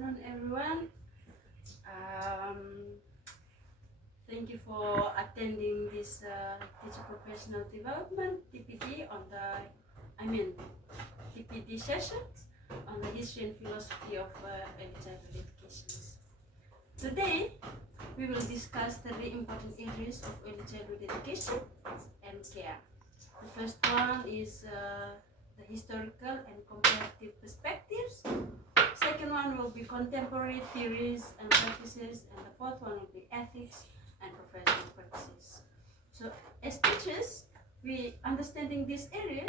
afternoon, everyone. Um, Thank you for attending this Teacher Professional Development TPD TPD sessions on the history and philosophy of early childhood education. Today, we will discuss three important areas of early childhood education and care. The first one is the historical and comparative perspectives. Second one will be contemporary theories and practices, and the fourth one will be ethics and professional practices. So as teachers, we understanding these areas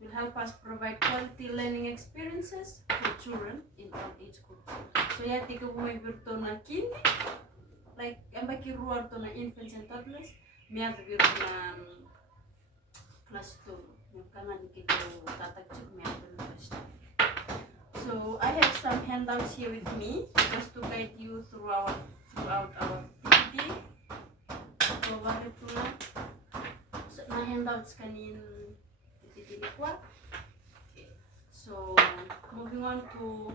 will help us provide quality learning experiences for children in all age groups. So ya tika bumay birto na kini, like ambaki ruar to na infants and toddlers, miya birto na class 2. Yung kangan kiko tatagchuk miya birto class 2. So I have some handouts here with me just to guide you throughout our TPD. So my handouts kanin TPD kwa. So moving on to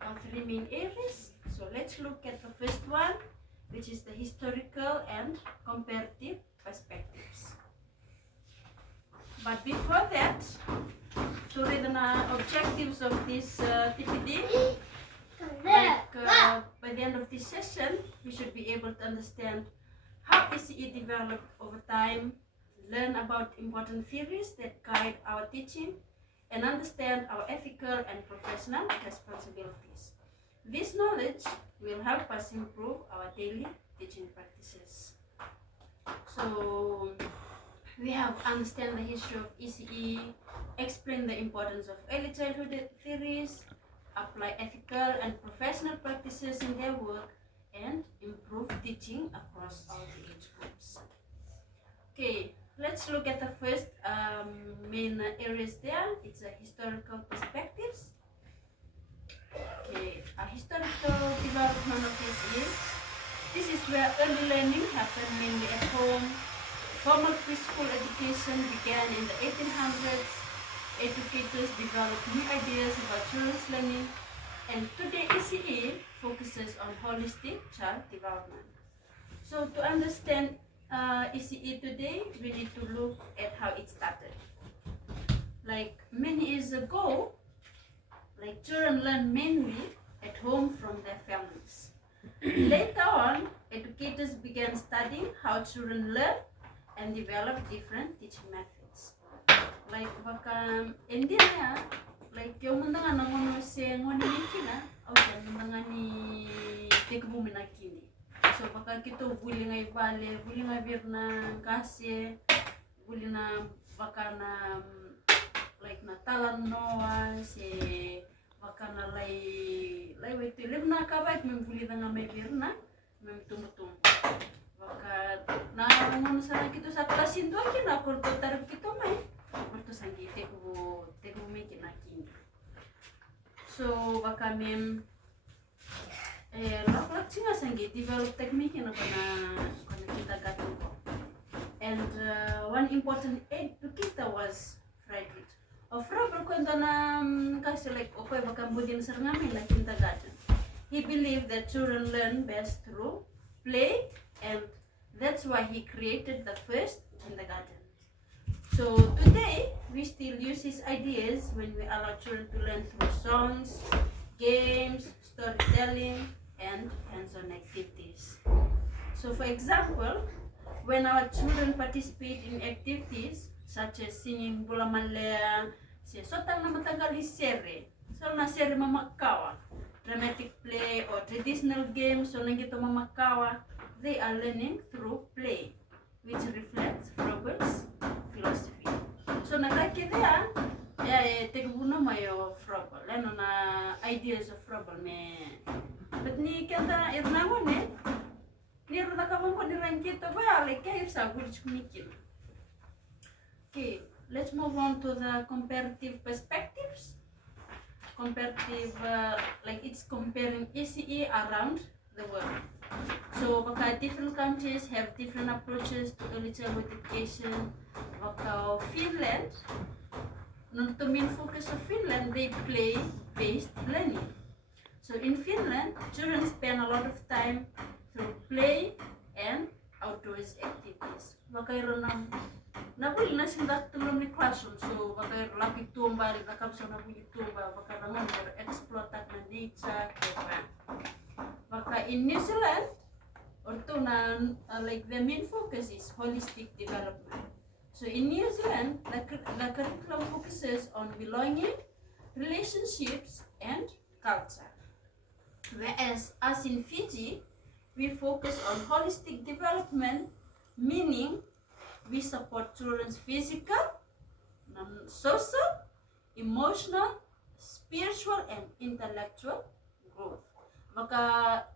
our three main areas. So let's look at the first one, which is the historical and comparative perspectives. But before that, to read the objectives of this TPD, by the end of this session, we should be able to understand how ECE developed over time, learn about important theories that guide our teaching, and understand our ethical and professional responsibilities. This knowledge will help us improve our daily teaching practices. So we have understand the history of ECE, explain the importance of early childhood theories, apply ethical and professional practices in their work, and improve teaching across all the age groups. Okay, let's look at the first main areas there. It's a historical perspectives. Okay, a historical development of ECE. This is where early learning happened mainly at home. Formal preschool education began in the 1800s. Educators developed new ideas about children's learning, and today ECE focuses on holistic child development. So to understand ECE today, we need to look at how it started. Like many years ago, like children learn mainly at home from their families. Later on, educators began studying how children learn and develop different teaching methods. Like baka hindi na like yung mga nangono se ngoni kina au sa mga ni tekbu minakini. So baka kito buli ngai bale, buli ngai birna kase, buli na baka na like na talan noa se baka na lai wetu lebna kabait membuli na may birna mem tumutum. Baka na ngono sana kito sa klasin to kina kurto taruk kito mai. Sangi tegu make nakin. So baka mem lak singa sangi develop technique na kana kita gatu ko. And one important educator was Frederick. Frederick kwenda na kasi like okay baka budin sarngami na kinta gatu. He believed that children learn best through play, and that's why he created the first kindergarten. So today, we still use his ideas when we allow children to learn through songs, games, storytelling, and hands-on activities. So for example, when our children participate in activities such as singing Bula Malaya, sotang na matagal isere, so na sere mamakawa, dramatic play or traditional games, so nangito mamakawa, they are learning through play, which reflects Froebel's philosophy. So nakakita ya tegbuno mayo Froebel, leno na ideas of Froebel me. But ni kanta irnango ne, ni runa kabang ko ni rankito ba like kaya sa which kumikin. Okay, let's move on to the comparative perspectives. Comparative like it's comparing ECE around the world. So baka different countries have different approaches to early childhood education. Baka Finland, the main focus of Finland, they play-based learning. So in Finland, children spend a lot of time through play and outdoors activities. Vakairon nabuli na sindak tulong ni classroom, so vakairon laki tumba, nakapso nabuli tumba, vakairon explore tak na nature, kaya. Vaka in New Zealand, orto na like the main focus is holistic development. So in New Zealand, the curriculum focuses on belonging, relationships, and culture. Whereas as in Fiji, we focus on holistic development, meaning we support children's physical, social, emotional, spiritual, and intellectual growth.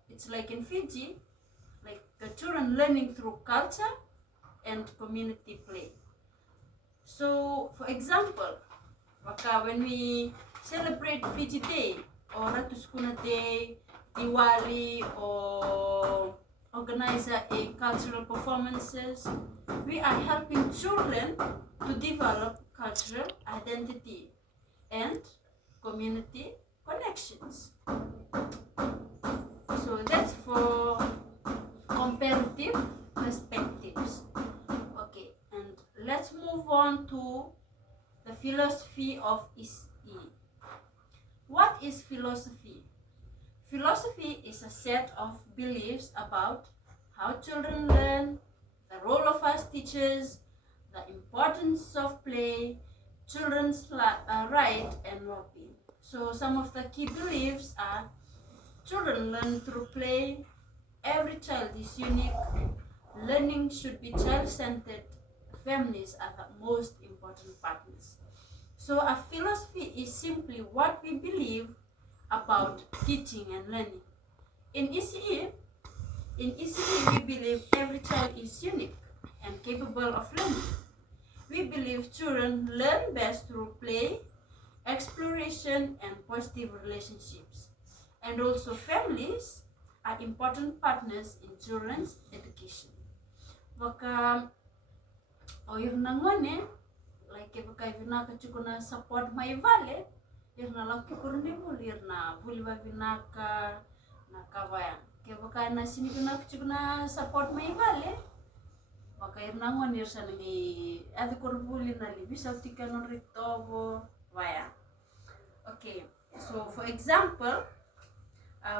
It's like in Fiji, like the children learning through culture and community play. So, for example, when we celebrate Fiji Day or Ratuskuna Day, Diwali, or organize a cultural performances, we are helping children to develop cultural identity and community connections. So that's for comparative perspectives. Okay, and let's move on to the philosophy of ECE. What is philosophy? Philosophy is a set of beliefs about how children learn, the role of us teachers, the importance of play, children's right and well-being. So some of the key beliefs are: children learn through play, every child is unique, learning should be child-centered, families are the most important partners. So a philosophy is simply what we believe about teaching and learning. In ECE, we believe every child is unique and capable of learning. We believe children learn best through play, exploration, and positive relationships. And also families are important partners in children's education. Vaka oyurnangone like vaka vinaka chukuna support my vale irna laki kurni irna vuliva vinaka na kavaya ke vaka na sini vinaka chukuna support my vale vaka irnangone irsana mi adi korbuli na libisa tikano ritovo vaya. Okay, so for example,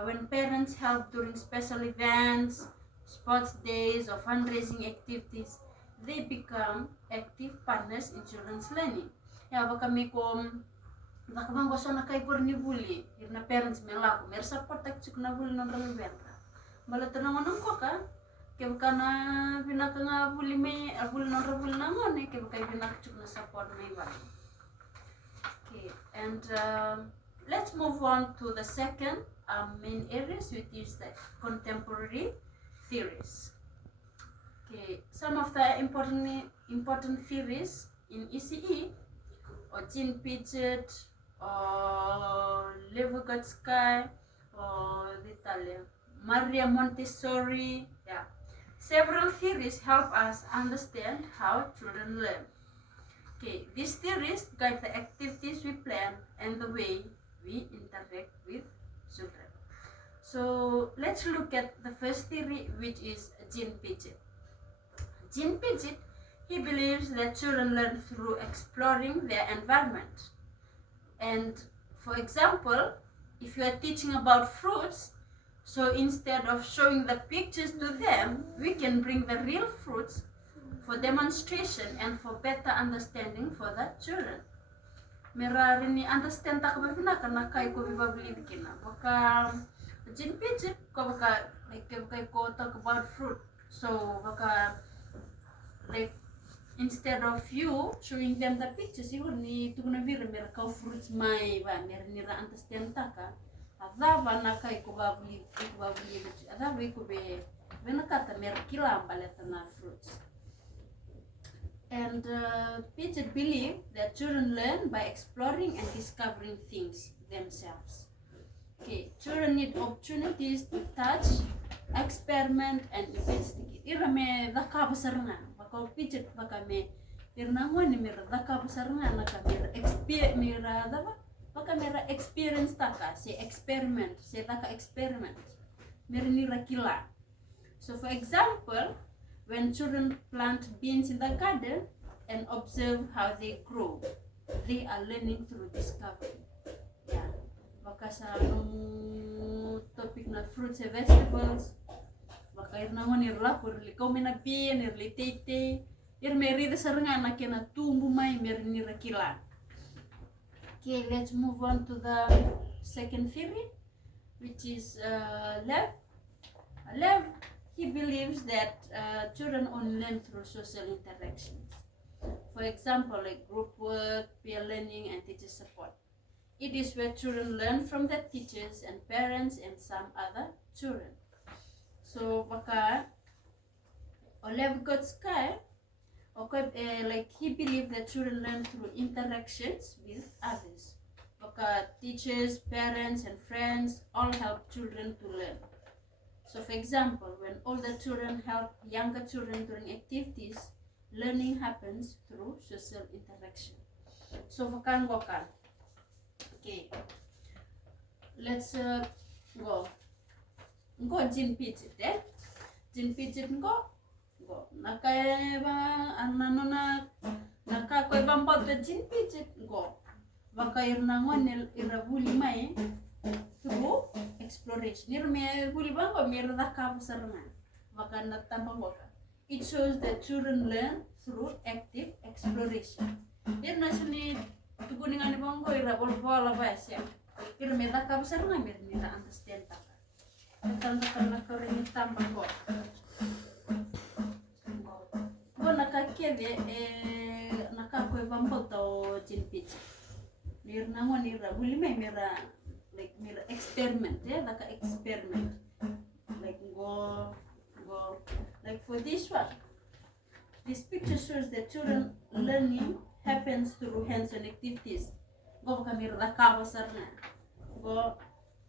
when parents help during special events, sports days, or fundraising activities, they become active partners in children's learning. Ya, kami kom nakabang gusto na kay por ni bully, irna parents melaku, mer support tak chuk na bully non releventa. Malata na ngonong ko ka, kaya kana binaka nga bully may bully non releventa na ngone, kaya kay binaka chuk na support may ba. Okay, and let's move on to the second main areas, which is the contemporary theories. Okay, some of the important theories in ECE, or Jean Piaget, or Levogotsky, or Maria Montessori. Yeah, several theories help us understand how children learn. Okay, these theories guide the activities we plan and the way we interact with children. So let's look at the first theory, which is Jean Piaget. Jean Piaget, he believes that children learn through exploring their environment. And for example, if you are teaching about fruits, so instead of showing the pictures to them, we can bring the real fruits for demonstration and for better understanding for the children. Mera rini understand tak babina kana kai ko bibabli dikina. Baka Jean Piaget ko baka like ko talk about fruit. So baka like instead of you showing them the pictures, you ni tuguna vira mera kau fruits mai ba mera nira understand taka. Adava na kai ko babli adava ko be benakata mera kila baleta na fruits. And Piaget believed that children learn by exploring and discovering things themselves. Okay, children need opportunities to touch, experiment, and investigate. Ira me daka besar nga, baka Piaget baka me irna ngoni mira daka besar nga naka mira experience mira daba Baka mera experience taka, say experiment, say taka experiment. Mera nira kila. So for example, when children plant beans in the garden and observe how they grow, they are learning through discovery. Yeah. Baka sa topic na fruits and vegetables, baka irna ngon irlapur li komena bean irli tete, ir meri saranga na kena tumbu mai meri nira kila. Okay, let's move on to the second theory, which is Lev. Lev, he believes that children only learn through social interactions. For example, like group work, peer learning, and teacher support. It is where children learn from their teachers and parents and some other children. So, baka Lev Gotskaya, like he believed that children learn through interactions with others. Teachers, parents, and friends all help children to learn. So for example, when older children help younger children during activities, learning happens through social interaction. So vakan gokan. Okay. Let's go. Go jin picit Jin picit go. Nakaya ba anano na nakakoy bambot jin picit go. Baka irnangon irabuli mai through exploration. Irme buli bango mirda kapusarna. Baka natambang waka. It shows that children learn through active exploration. Irna suni tukuningan bango irabol bola basya. Irme da kapusarna mirda understand taka. Tanda korini tambang go. Go nakakeve nakakoy bambot to jin pitch. Mirna ngon irabuli mai mira like mira experiment, like a experiment, like go like for this one. This picture shows that children learning happens through hands-on activities. Go baka mira da kabasarna. Go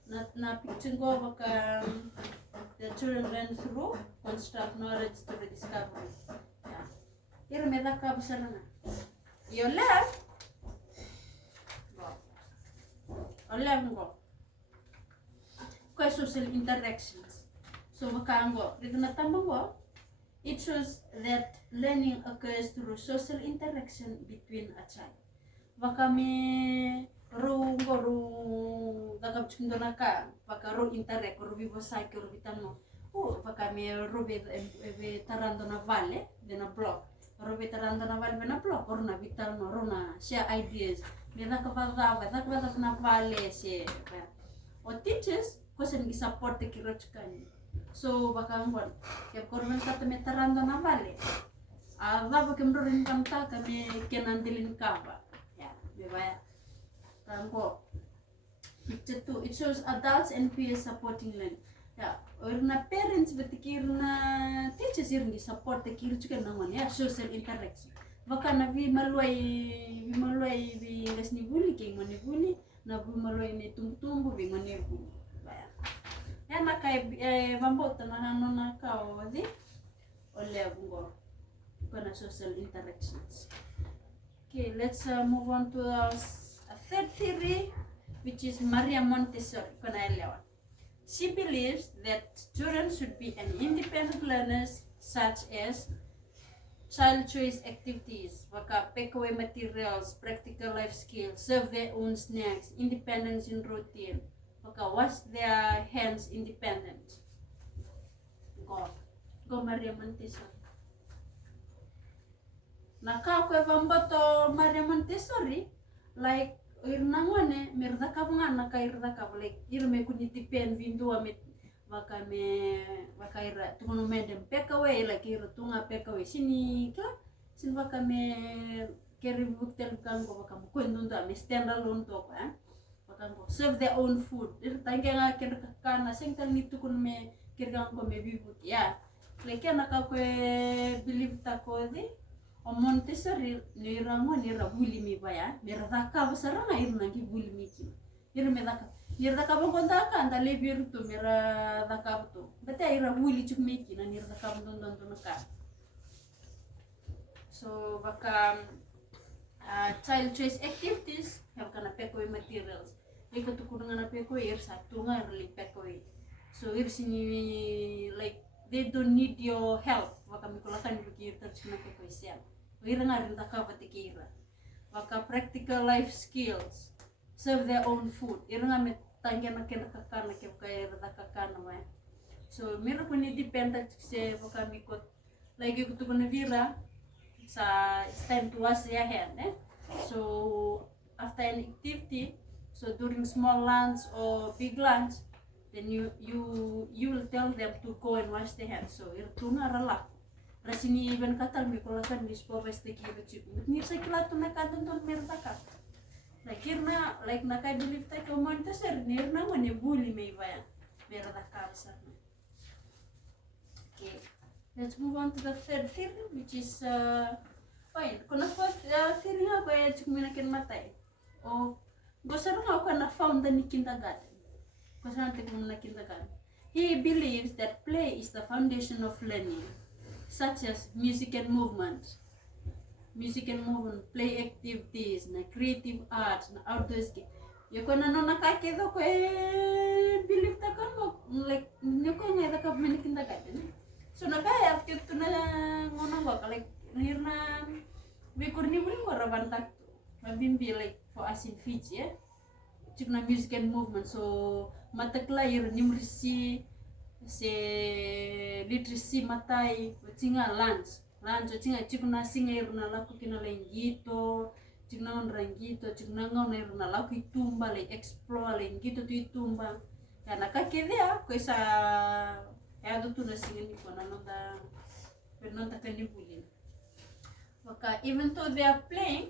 na picture go baka the children learn through construct knowledge through discovery. Yeah. Here mira kabasarna. Your left. Go. Social interactions. So wakango, it shows that learning occurs through social interaction between a child. Wakame ru dakap chundonaka, waka ru interact, ru vivo cycle vitano. Wakame ru be tarando na vale, na block. Ru be tarando na vale na block, or na vitano, ru na share ideas. Mira kapag na vale se. O teachers kosen gi support te kirochkani. So baka ngon ke korban kata me tarando na vale. Ava ke mrorin kamta kame kenandilin kaba. Yeah, bebaya. Tango. Picture 2, it shows adults and peers supporting learning. Yeah, or na parents betikir na teachers irngi support te kirochkan nangon ya social interaction. Baka na vi maluai vi ngas ni buli ke mani buli na bu maluai ni tumbu vi mani buli. Ya na kai bambot na hano na kao di ole bungo kana social interactions. Okay, let's move on to a third theory, which is Maria Montessori. Kana elewa. She believes that children should be an independent learners, such as child choice activities, pack away materials, practical life skills, serve their own snacks, independence in routine, wash their hands independent. Go Maria Montessori. Nakakwe vambato Maria Montessori, like irnangone mirda kabunga naka irda kab like irme kuniti pen vindu amit wakaira tungono medem pekaway like iro tunga pekaway sini ka sin wakame keri buktel kango wakam kuendunda me stand alone to wakango serve their own food ir tangga ker kana sengtal ni tukun me kirgang ko me bibut ya like naka ko believe ta ko di o Montessori ni rango ni rabuli mi baya merda ka basara ir nangi buli mi ki ir me daka nirda ka bang konta ka anda lebir tu mera daka tu bete ira wuli chuk meki na nirda ka don ka so baka child choice activities have kana pekoi materials. Iko tukudanga na pekoi irsa tunga really pekoi. So irsini like they don't need your help. Waka mikulakan bikir terchina pekoi siam. Ira ngarinta kava tikira. Waka practical life skills. Serve their own food. Ira ngamet tangya na kena kakana kaya ira kakana wa. So mira kuni depend se waka mikot like iko tukuna vira. It's time to wash their hand. So after an activity, so during small lunch or big lunch, then you will tell them to go and wash their hands. So irtunga rala. Rasini even katal mikolakan dispo best teki beci. Ni sekila tu nak kanton ton mertaka. Like irna like nakai believe tak omon tu ser nirna mone bully me vaya mertaka sarna. Okay. Let's move on to the third theory, which is fine. Kuna fourth theory nga ko ay chuminakin matay. O gosaro nga ko na found ni kindergarten. Gosaro te kumuna kindergarten. He believes that play is the foundation of learning, such as music and movement, play activities, na creative arts, na outdoors game. Yoko na no nakakedo ko believe ta ko like nyoko nga da ka kumuna kindergarten. So nakaya after tu na ngono ba like nirna we could ni bring or bantak mabimbi like for us in Fiji chikna music and movement so matakla ir numeracy se literacy matai tinga lunch tinga chikna singa irna laku kina lengito chikna on rangito chikna ngona irna laku itumba le explore lengito tu itumba kana kakedea ko isa do tu na singa ni kona nonda penonta kanibuli waka even though they are playing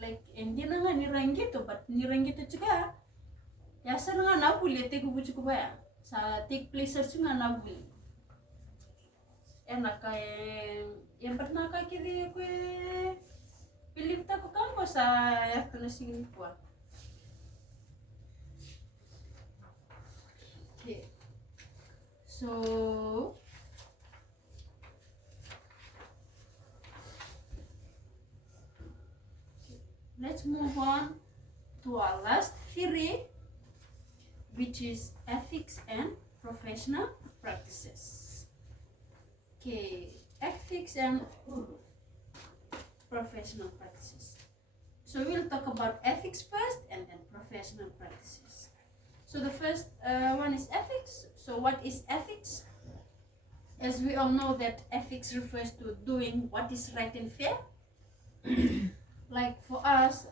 like hindi na nga nirangito but nirangito juga ya sana nga nabuli te kubuchu kubaya sa take places nga nabuli enak yang pernah kaki ko believe ta ko kan ko sa ya na singa ni ko okay. So let's move on to our last theory, which is ethics and professional practices. Okay, ethics and professional practices. So we'll talk about ethics first and then professional practices. So the first one is ethics. So what is ethics? As we all know that ethics refers to doing what is right and fair. Like for us,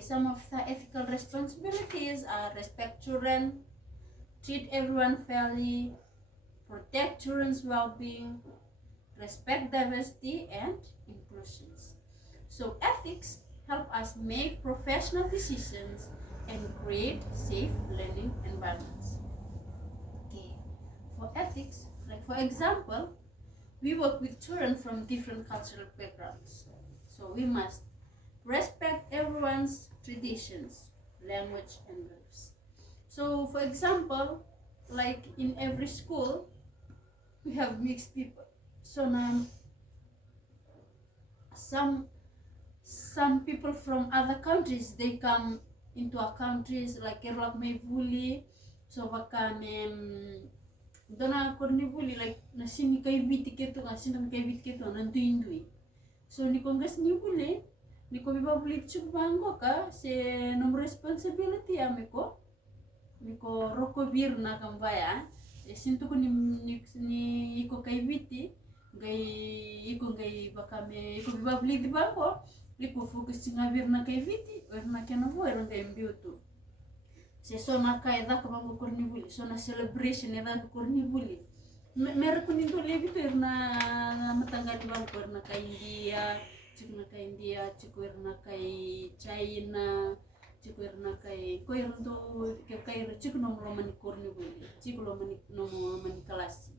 some of the ethical responsibilities are respect children, treat everyone fairly, protect children's well-being, respect diversity and inclusions. So ethics help us make professional decisions and create safe learning environments. Okay, for ethics, like for example, we work with children from different cultural backgrounds. So we must respect everyone's traditions, language and beliefs. So for example, like in every school, we have mixed people. So now some people from other countries, they come into our countries like Kerala may bully, so wakame dona kornivuli like nasini kay biti keto nasini kay biti keto nanduindui. So ni kongas ni bully, ni ko biba bully chukbango ka se nom responsibility ameko. Niko roko bir na kambaya, sinto ko ni iko kay biti, gay iko gay bakame iko biba bully di bango. Liko focus singa bir na kay viti or na kenavo or na embiutu se so na kay da ka bango kornibuli so na celebration era kornibuli mer kunindo lebi to na matanggal bango or na kay India chiku er na kay China chiku er na kay ko er do kay chiku no mani kornibuli chiku lo mani kalasi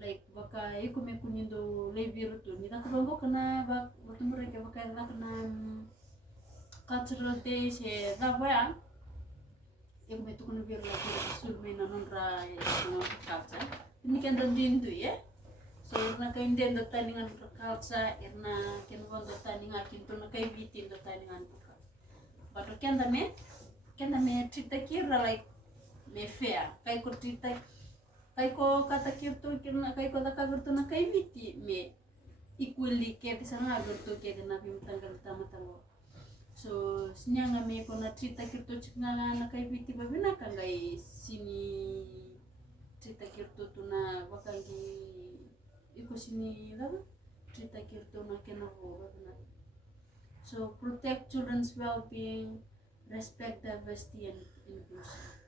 like baka iko me kunindo lebiru tu ni tak bango kana bak bertemu ke baka na kana cultural day se daba iko me tu kuna biru la sul me na nonra no culture ini kan dan dindu ya So irna kay hindi do taningan agriculture, irna kinwan do taninga kinto na kay bitin do taningan buka. But kenda me trita kira like me fair. Kay ko kata kirto kirna kay ko takagurto na kay biti me equally kaya tisanga agurto kaya na bimtanggal tama-tama. So sinyanga me ko na trita kirto chikna na kay biti babina kangay sini trita kirto to na wakangi iko sini lava trita kirto na kenavo babina. So protect children's well-being, respect diversity and inclusion.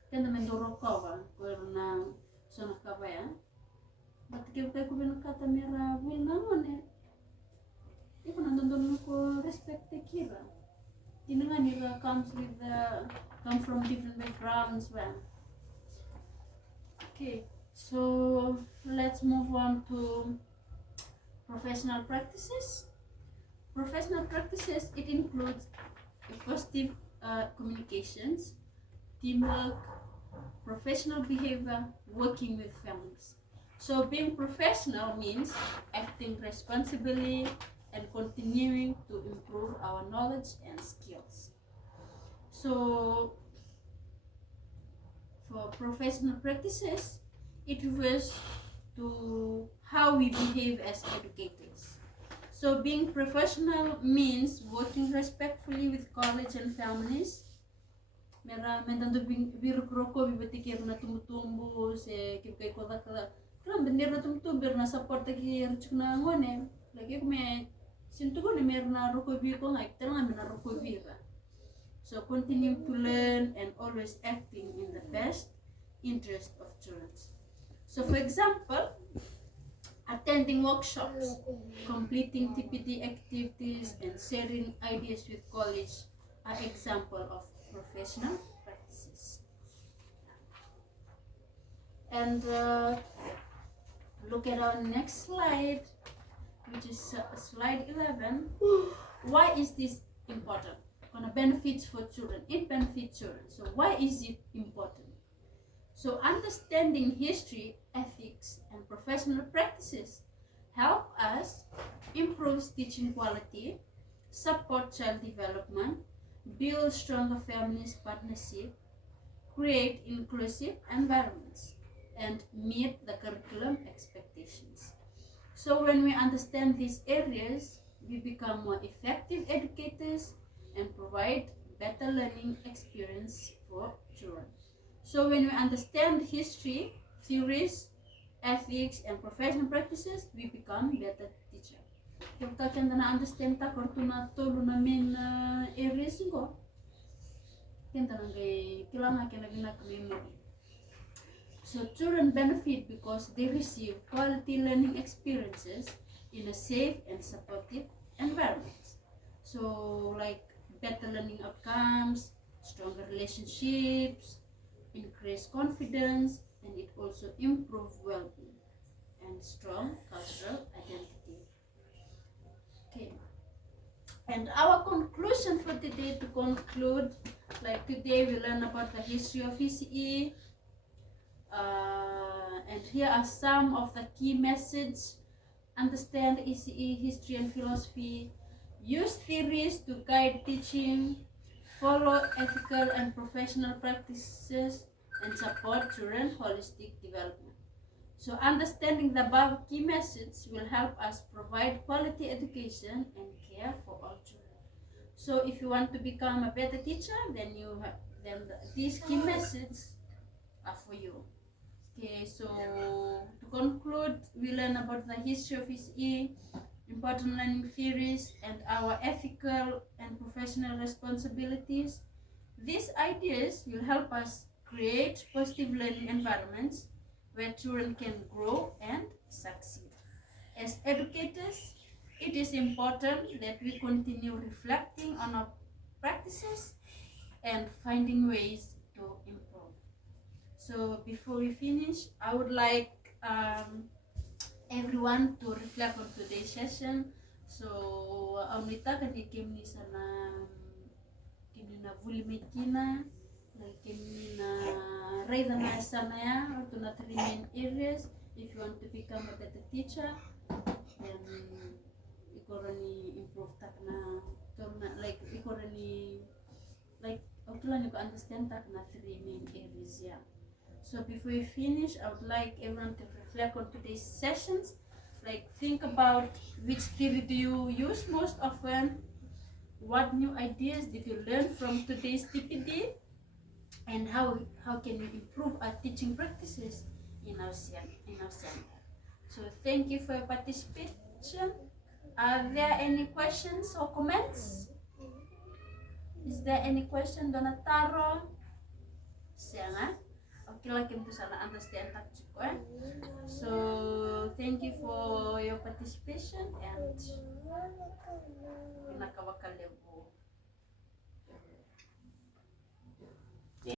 Kaya mendoro kawa karena sana kawa ya. But kaya ko binakata mera will namon iko nandun ko respect kira. Tinangan come from different backgrounds well. Okay, so let's move on to professional practices. Professional practices, it includes positive communications, teamwork, professional behavior, working with families. So being professional means acting responsibly and continuing to improve our knowledge and skills. So for professional practices, it refers to how we behave as educators. So being professional means working respectfully with college and families. Mera mendando bir kroko bibetikir na tumtumbu se kipkay ko kala. Kram bendir na tumtumbu na support ki rchukna ngone. Lagi me sintugo ne merna roko bi ko ngai terang na roko bira. So continuing to learn and always acting in the best interest of children. So for example, attending workshops, completing TPT activities, and sharing ideas with college are examples of professional practices. And look at our next slide, which is slide 11. Why is this important? Gonna benefits for children. It benefits children. So why is it important? So understanding history, ethics, and professional practices help us improve teaching quality, support child development, build stronger families partnership, create inclusive environments, and meet the curriculum expectations. So when we understand these areas, we become more effective educators and provide better learning experience for children. So when we understand history, theories, ethics, and professional practices, we become better teacher. Kita can understand ta kortuna tolu na main areas ko. Kita nangay kilanga kena gina memory. So children benefit because they receive quality learning experiences in a safe and supportive environment. So like better learning outcomes, stronger relationships, increase confidence, and it also improve well-being and strong cultural identity. Okay, and our conclusion for today, to conclude, like today we learn about the history of ECE, and here are some of the key messages. Understand ECE history and philosophy, use theories to guide teaching, follow ethical and professional practices, and support children's holistic development. So understanding the above key messages will help us provide quality education and care for all children. So if you want to become a better teacher, then these key messages are for you. Okay, so to conclude, we learn about the history of ECE, important learning theories, and our ethical and professional responsibilities. These ideas will help us create positive learning environments where children can grow and succeed. As educators, it is important that we continue reflecting on our practices and finding ways to improve. So before we finish, I would like everyone to reflect on today's session. So amrita kadi kimni sana kimni na vulimekina, kimni na raida na sana ya to na 3 main areas if you want to become a better teacher. then ikorani improve tak na torna like ikorani like outline you understand that na three main areas, yeah. So before we finish, I would like everyone to reflect on today's sessions. Like think about which theory do you use most often, what new ideas did you learn from today's TPD, and how can we improve our teaching practices in our center. So thank you for your participation. Are there any questions or comments? Is there any question, Donataro? Sianga? Okay, like him to sana understand that. So thank you for your participation and pinakawakalevo.